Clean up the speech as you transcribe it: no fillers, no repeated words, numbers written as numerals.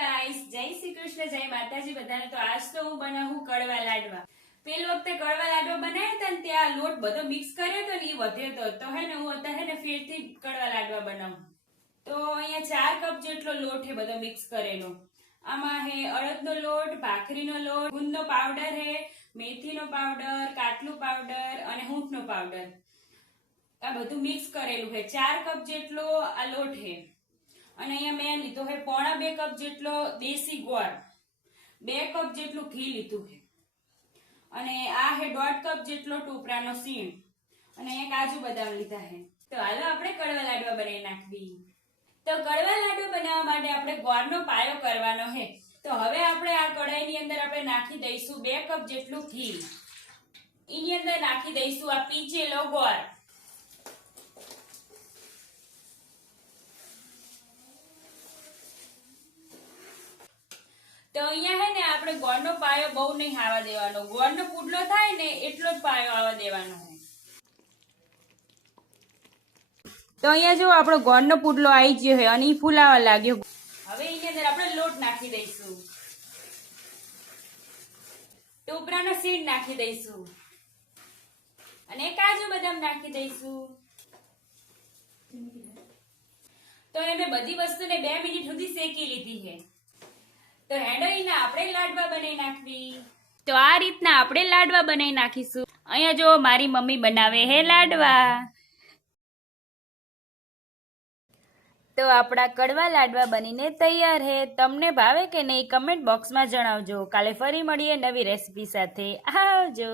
Guys, જય શ્રી કૃષ્ણ, જય માતાજી બધાને। તો આજ તો હું બનાવું કડવા લાડવા। પેલી વખતે કડવા લાડવા બનાવ્યા હતા ને ત્યાં લોટ બધો મિક્સ કર્યો હતો ને એ વધ્યો તો હે ને હું અત્યારે ફેરથી કડવા લાડવા બનાવું। તો અહીંયા 4 કપ જેટલો લોટ હે બધો મિક્સ કરેલો। આમાં હે અડદનો લોટ, ભાખરીનો લોટ, ગુંદનો પાવડર હે, મેથીનો પાવડર, કાટલું પાવડર અને હૂંફનો પાવડર। આ બધું મિક્સ કરેલું હે। 4 કપ જેટલો આ લોટ હે અને અહીંયા મેં લીધો હે 2.5 કપ જેટલો દેશી ગોળ, 2 કપ જેટલું ઘી લીધું હે અને આ હે 1.5 કપ જેટલો ટોપરાનો સીણ અને અહીંયા કાજુ બદામ લીધા હે। તો હાલો આપણે કડવા લાડવા બનાવી નાખવી। તો કડવા લાડવા બનાવવા માટે આપણે ગોળનો પાયો કરવાનો હે। તો હવે આપણે આ કઢાઈની અંદર આપણે નાખી દઈશું 2 કપ જેટલું ઘી। એની અંદર નાખી દઈશું આ પીચેલો ગોળ। તો અહીંયા હે ને આપણે ગોળનો પાયો બહુ નહીં આવવા દેવાનો, ગોળનો પુડલો થાય ને એટલો જ પાયો આવવા દેવાનો છે। તો અહીંયા જો આપણો ગોળનો પુડલો આવી ગયો છે અને ઈ ફૂલાવા લાગ્યો। હવે એની અંદર આપણે લોટ નાખી દઈશું, ટોપરાનો સીડ નાખી દઈશું અને કાજુ બદામ નાખી દઈશું। તો એને બધી વસ્તુને 2 મિનિટ સુધી શેકી લીધી છે। તો હેડોઈના આપણે લાડવા બનાવી નાખવી। તો આ રીતના આપણે લાડવા બનાવી નાખીશું। અહીંયા જો મારી મમ્મી બનાવે હે લાડવા। તો આપણા કડવા લાડવા બનીને તૈયાર હે। તમને ભાવે કે નહીં કમેન્ટ બોક્સમાં જણાવજો। કાલે ફરી મળીએ નવી રેસીપી સાથે। આવજો।